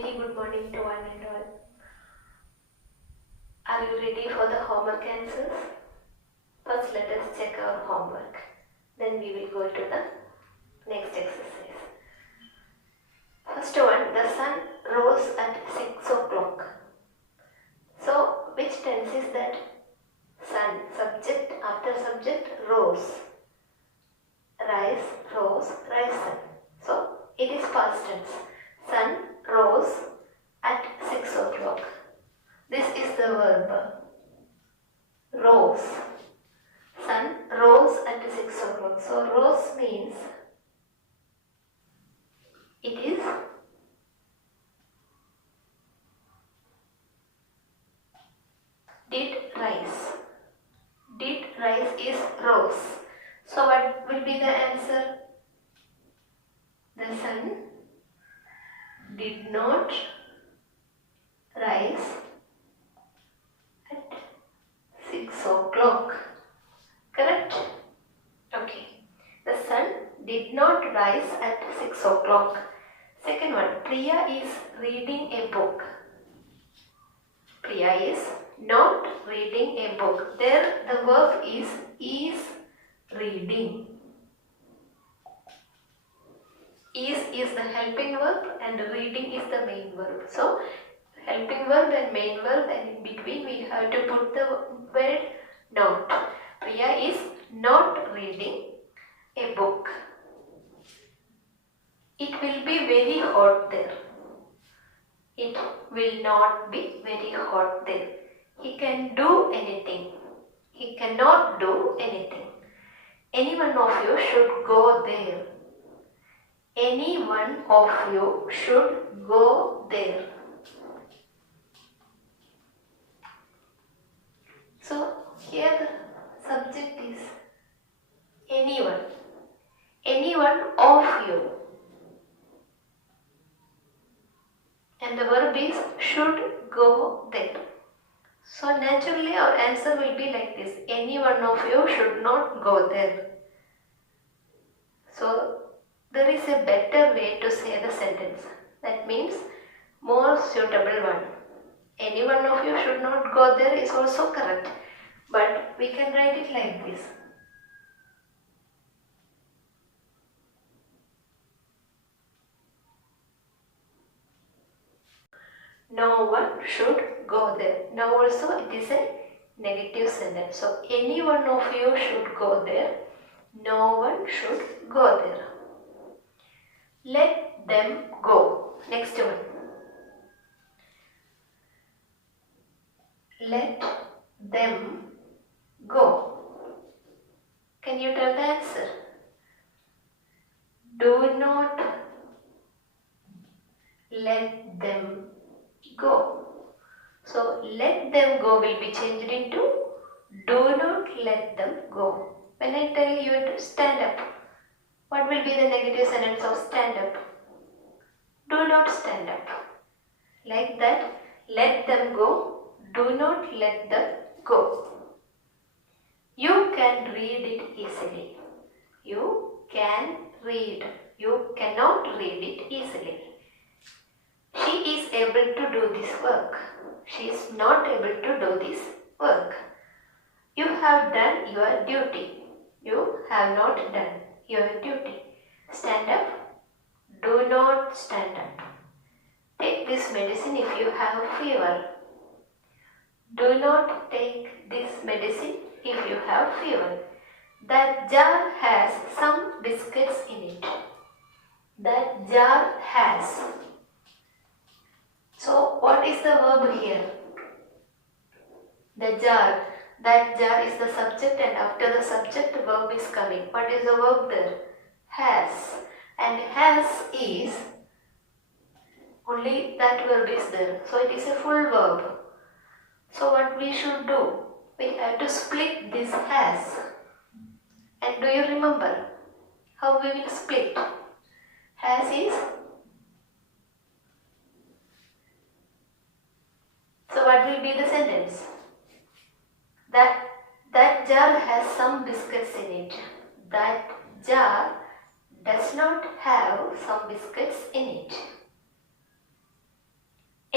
Very good morning to one and all. Are you ready for the homework answers? First, let us check our homework. Then we will go to the next exercise. First one, the sun rose at 6 o'clock. So, which tense is that? Sun, subject, after subject, rose. Rise, rose, risen. So, it is past tense. Sun rose at 6 o'clock. This is the verb. Rose. Sun rose at 6 o'clock. So, rose means it is did rise. Did rise is rose. So, what will be the answer? The sun did not rise at 6 o'clock. Correct? Okay. The sun did not rise at 6 o'clock. Second one, Priya is reading a book. Priya is not reading a book. There the verb is reading. Is the helping verb and reading is the main verb. So, helping verb and main verb, and in between we have to put the word not. Priya is not reading a book. It will be very hot there. It will not be very hot there. He can do anything. He cannot do anything. Any one of you should go there. Any one of you should go there. So, here the subject is anyone. Any one of you. And the verb is should go there. So, naturally our answer will be like this. Any one of you should not go there. So, there is a better way to say the sentence. That means more suitable one. Any one of you should not go there is also correct. But we can write it like this. No one should go there. Now also it is a negative sentence. So, any one of you should go there. No one should go there. Let them go. Next one. Let them go. Can you tell the answer? Do not let them go. So, let them go will be changed into do not let them go. When I tell you to stand up, what will be the negative sentence of stand up? Do not stand up. Like that, let them go, do not let them go. You can read it easily. You can read. You cannot read it easily. She is able to do this work. She is not able to do this work. You have done your duty. You have not done your duty. Stand up. Do not stand up. Take this medicine if you have fever. Do not take this medicine if you have fever. That jar has some biscuits in it. That jar has. So, what is the verb here? The jar. That jar is the subject, and after the subject, the verb is coming. What is the verb there? Has. And has is only that verb is there. So, it is a full verb. So, what we should do? We have to split this has. And do you remember how we will split? Has is. So, what will be the sentence? That jar has some biscuits in it. That jar does not have some biscuits in it.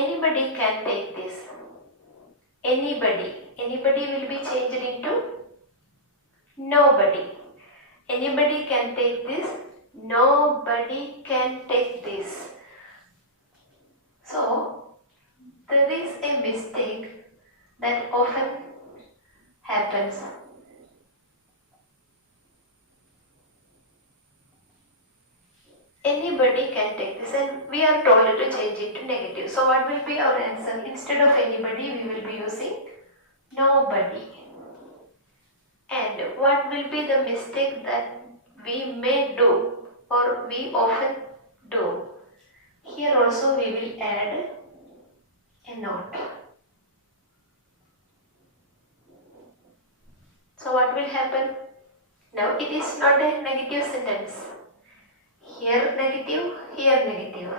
Anybody can take this. Anybody. Anybody will be changed into nobody. Anybody can take this. Nobody can take this. So, there is a mistake that often happens. Anybody can take this, and we are told to change it to negative. So what will be our answer? Instead of anybody, we will be using nobody. And what will be the mistake that we may do or we often do? Here also we will add a not. So what will happen? Now it is not a negative sentence. Here negative, here negative.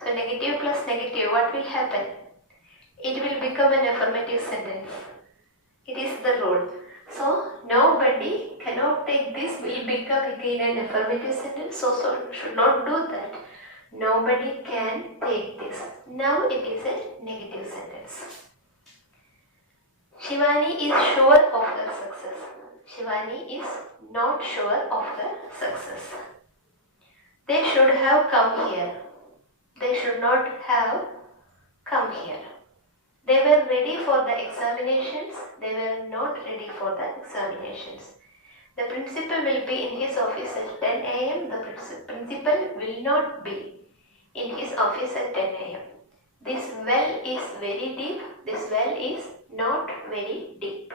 So negative plus negative, what will happen? It will become an affirmative sentence. It is the rule. So nobody cannot take this will become again an affirmative sentence. So should not do that. Nobody can take this. Now it is a negative sentence. Shivani is sure of her success. Shivani is not sure of her success. They should have come here. They should not have come here. They were ready for the examinations. They were not ready for the examinations. The principal will be in his office at 10 a.m. The principal will not be in his office at 10 a.m. This well is very deep. This well is not very deep.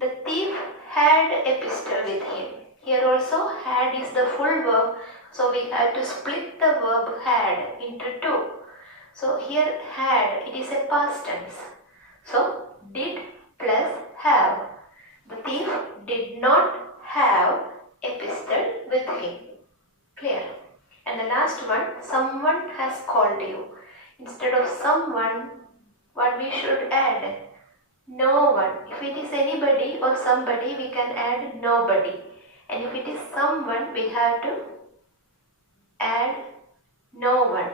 The thief had a pistol with him. Here also had is the full verb. So we have to split the verb had into two. So here had, it is a past tense. So did plus have. The thief did not have a pistol with him. Clear? And the last one, someone has called you. Instead of someone, what we should add? No one. If it is anybody or somebody, we can add nobody. And if it is someone, we have to add no one.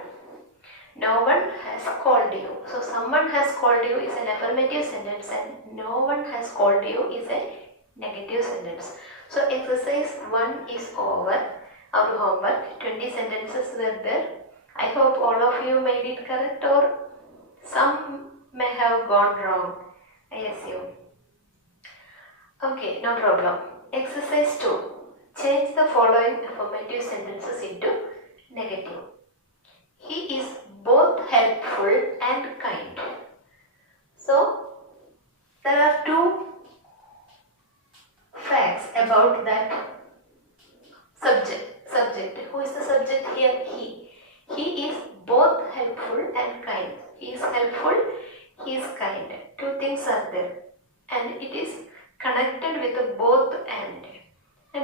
No one has called you. So someone has called you is an affirmative sentence and no one has called you is a negative sentence. So exercise 1 is over. Our homework, 20 sentences were there. I hope all of you made it correct or some may have gone wrong, I assume. Okay, no problem. Exercise 2. Change the following affirmative sentences into negative. He is both helpful and kind. So, there are two facts about that subject. Who is the subject here? He. He is both helpful and kind. He is helpful, he is kind. Two things are there. And it is connected with a both and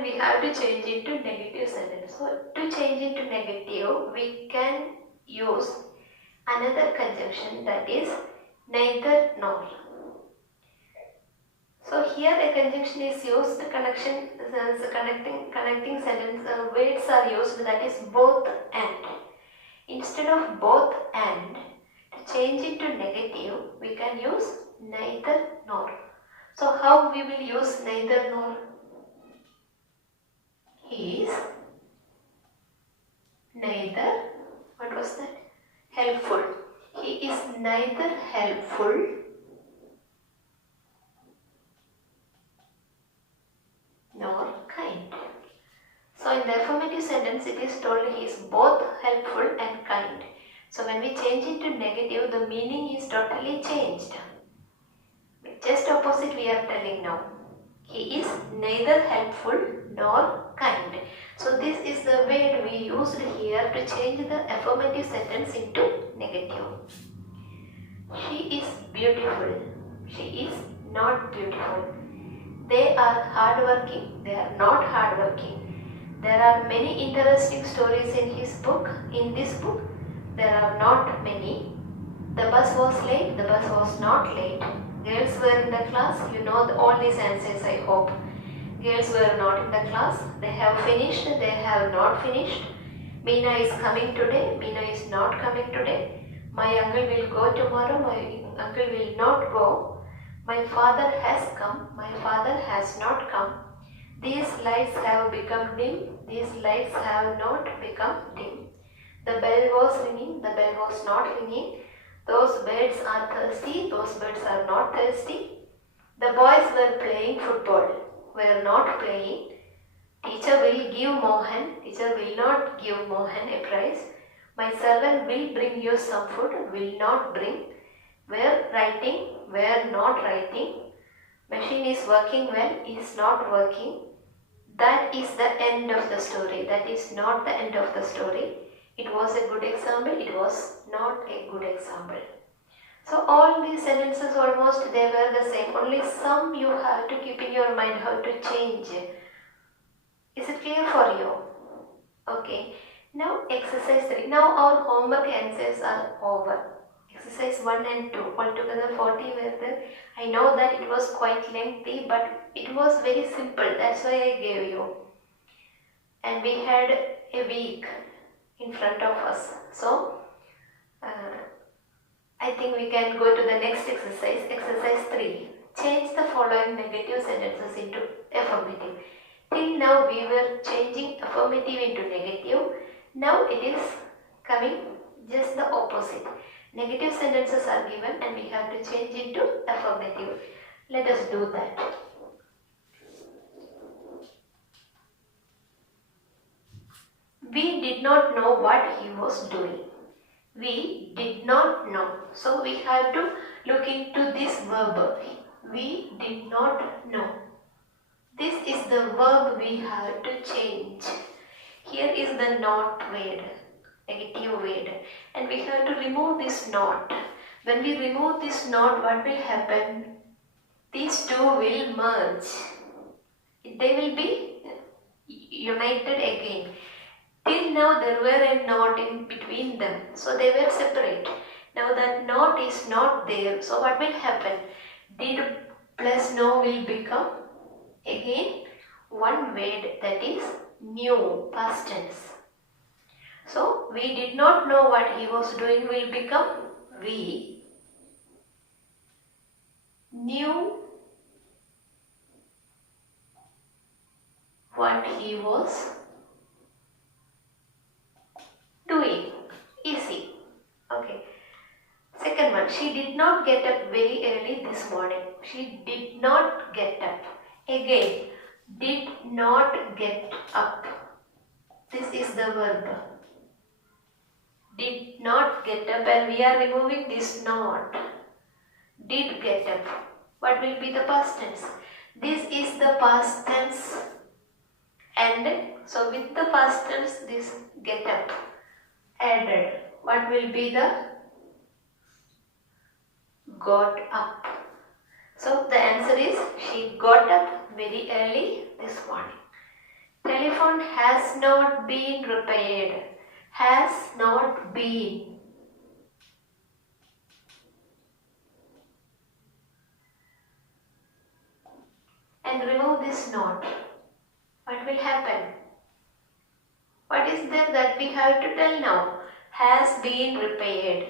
we have to change it to negative sentence. So to change it to negative, we can use another conjunction that is neither nor. So here a conjunction is used, connecting sentence words are used that is both and. Instead of both and, to change it to negative, we can use neither nor. So how we will use neither nor? He is neither, what was that? Helpful. He is neither helpful nor kind. So in the affirmative sentence it is told he is both helpful and kind. So when we change it to negative, the meaning is totally changed. Just opposite we are telling now. He is neither helpful nor kind. So this is the word we used here to change the affirmative sentence into negative. She is beautiful. She is not beautiful. They are hardworking. They are not hardworking. There are many interesting stories in his book. In this book, there are not many. The bus was late. The bus was not late. Girls were in the class. You know all these answers, I hope. Girls were not in the class. They have finished. They have not finished. Meena is coming today. Meena is not coming today. My uncle will go tomorrow, my uncle will not go. My father has come, my father has not come. These lights have become dim, these lights have not become dim. The bell was ringing, the bell was not ringing. Those birds are thirsty, those birds are not thirsty. The boys were playing football, were not playing. Teacher will give Mohan, teacher will not give Mohan a prize. My servant will bring you some food, will not bring. Were writing, were not writing. Machine is working well, is not working. That is the end of the story. That is not the end of the story. It was a good example, it was not a good example. So all these sentences almost they were the same. Only some you have to keep in your mind how to change. Is it clear for you? Okay. Now exercise 3. Now our homework answers are over. Exercise 1 and 2. Altogether 40 were there. I know that it was quite lengthy, but it was very simple. That's why I gave you. And we had a week in front of us. So I think we can go to the next exercise. Exercise 3. Change the following negative sentences into affirmative. Till now we were changing affirmative into negative. Now it is coming just the opposite. Negative sentences are given and we have to change into affirmative. Let us do that. We did not know what he was doing. We did not know. So we have to look into this verb. We did not know. This is the verb we have to change. Here is the not word, negative word, and we have to remove this not. When we remove this not, what will happen? These two will merge. They will be united again. Till now there were a not in between them, so they were separate. Now that not is not there, so what will happen? Did plus no will become again one word, that is knew, past tense. So we did not know what he was doing will become we knew what he was doing. Easy. Okay. Second one, she did not get up very early this morning. She did not get up. Again, did not get up. This is the verb. Did not get up, and we are removing this not. Did get up. What will be the past tense? This is the past tense, and so with the past tense this get up added. What will be the got up? So the answer is she got up very early this morning. Telephone has not been repaired. Has not been. And remove this not. What will happen? What is there that we have to tell now? Has been repaired.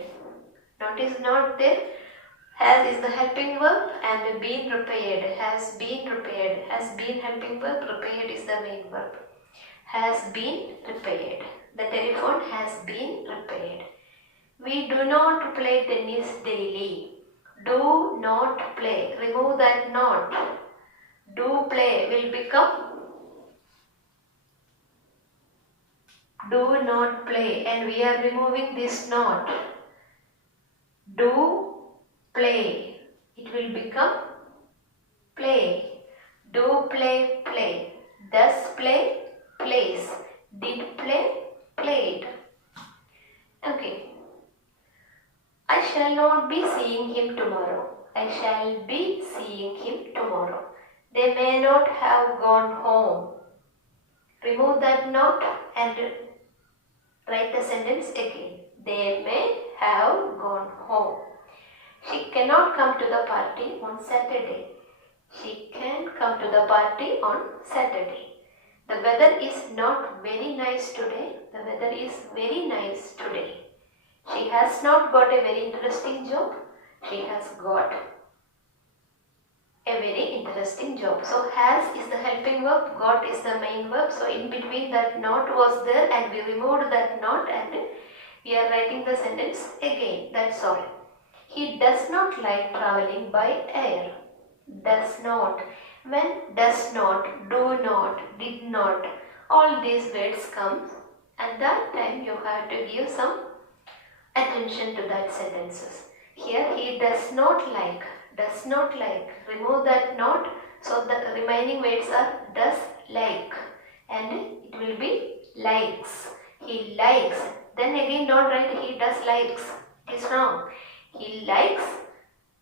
Not is not there. Has is the helping verb and been repaired. Has been repaired. Has been helping verb. Repaired is the main verb. Has been repaired. The telephone has been repaired. We do not play tennis daily. Do not play. Remove that not. Do play will become do not play, and we are removing this not. Do play. It will become play. Do play, play. Does play, plays. Did play, played. Okay. I shall not be seeing him tomorrow. I shall be seeing him tomorrow. They may not have gone home. Remove that not and write the sentence again. They may have gone home. She cannot come to the party on Saturday. She can come to the party on Saturday. The weather is not very nice today. The weather is very nice today. She has not got a very interesting job. She has got a very interesting job. So has is the helping verb, got is the main verb. So in between that not was there and we removed that not and we are writing the sentence again. That's all. He does not like traveling by air. Does not. When does not, do not, did not, all these words come, at that time you have to give some attention to that sentences. Here he does not like, remove that not, so the remaining words are does like and it will be likes. He likes, then again don't write he does likes, it is wrong. He likes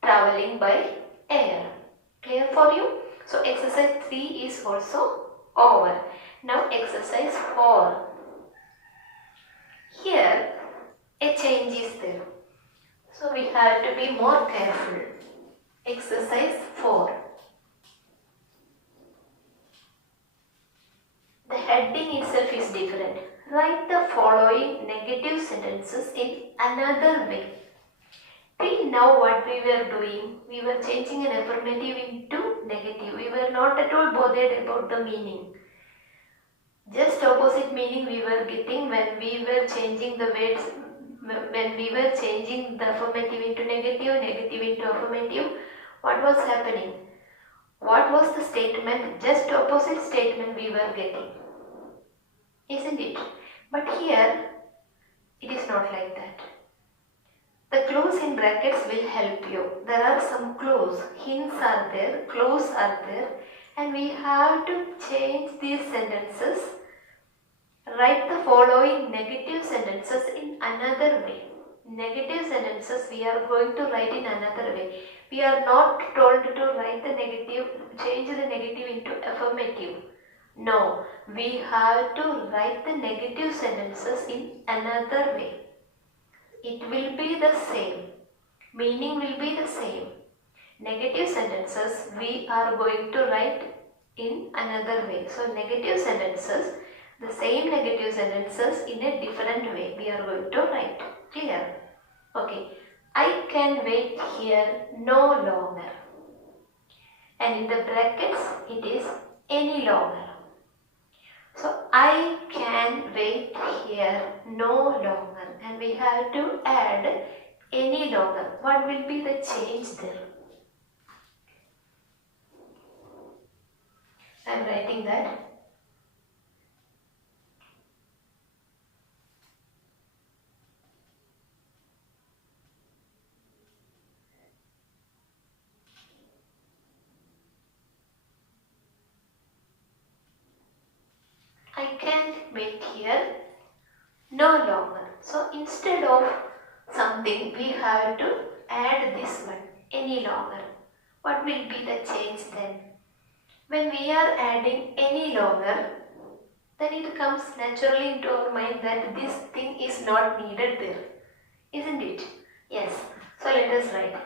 traveling by air. Clear for you? So exercise 3 is also over. Now exercise 4. Here a change is there. So we have to be more careful. Exercise 4. The heading itself is different. Write the following negative sentences in another way. Till now what we were doing, we were changing an affirmative into negative. We were not at all bothered about the meaning. Just opposite meaning we were getting when we were changing the words, when we were changing the affirmative into negative, negative into affirmative. What was happening? What was the statement? Just opposite statement we were getting. Isn't it? But here, it is not like that. The clues in brackets will help you. There are some clues. Hints are there, clues are there, and we have to change these sentences. Write the following negative sentences in another way. Negative sentences we are going to write in another way. We are not told to write the negative, change the negative into affirmative. No, we have to write the negative sentences in another way. It will be the same. Meaning will be the same. Negative sentences we are going to write in another way. So negative sentences, the same negative sentences in a different way we are going to write. Clear? Okay. I can wait here no longer. And in the brackets it is any longer. So I can wait here no longer, and we have to add any longer. What will be the change there? I am writing that. I can't wait here no longer. So instead of something, we have to add this one, any longer. What will be the change then? When we are adding any longer, then it comes naturally into our mind that this thing is not needed there. Isn't it? Yes. So let us write.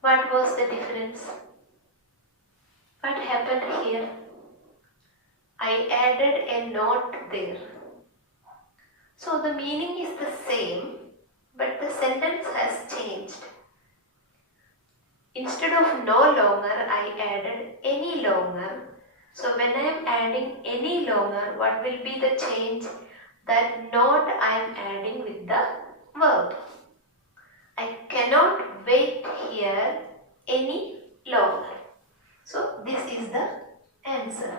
What was the difference? What happened here? I added a not there. So the meaning is the same, but the sentence has changed. Instead of no longer, I added any longer. So when I am adding any longer, what will be the change? That not I am adding with the verb. I cannot wait here any longer. So this is the answer.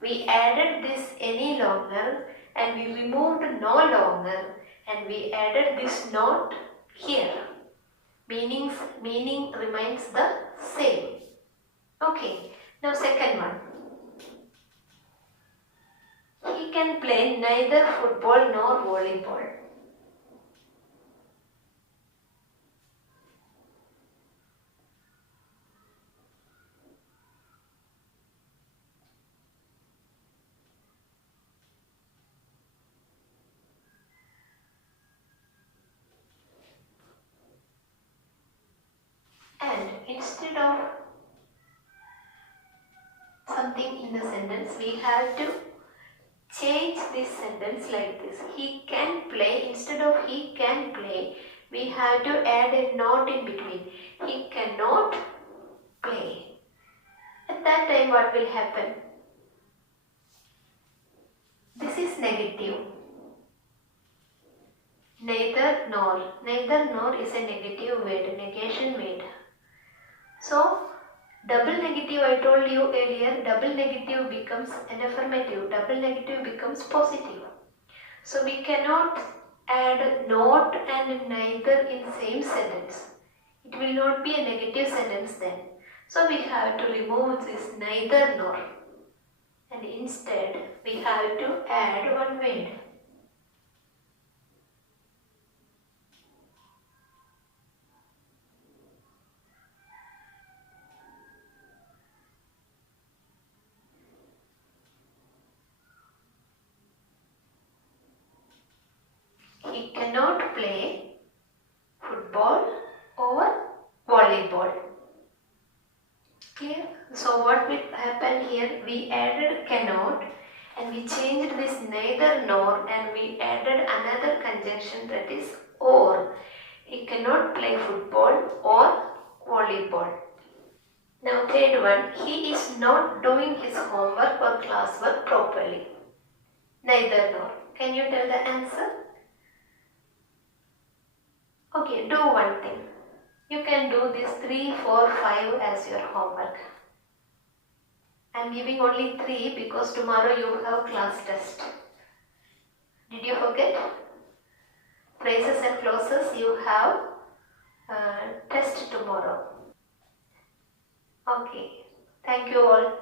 We added this any longer and we removed no longer and we added this not here. Meaning remains the same. Okay, now second one. He can play neither football nor volleyball. instead of something in the sentence, we have to change this sentence like this. He can play. Instead of he can play, we have to add a not in between. He cannot play. At that time, what will happen? This is negative. Neither nor. Neither nor is a negative word, negation word. So, double negative, I told you earlier, double negative becomes an affirmative. Double negative becomes positive. So, we cannot add not and neither in same sentence. It will not be a negative sentence then. So, we have to remove this neither nor. And instead, we have to add one word. He cannot play football or volleyball. Clear? So what will happen here? We added cannot and we changed this neither nor and we added another conjunction, that is or. He cannot play football or volleyball. Now third one, he is not doing his homework or classwork properly. Neither nor. Can you tell the answer? Okay, do one thing. You can do this 3, 4, 5 as your homework. I am giving only 3 because tomorrow you have class test. Did you forget? Phrases and clauses, you have test tomorrow. Okay, thank you all.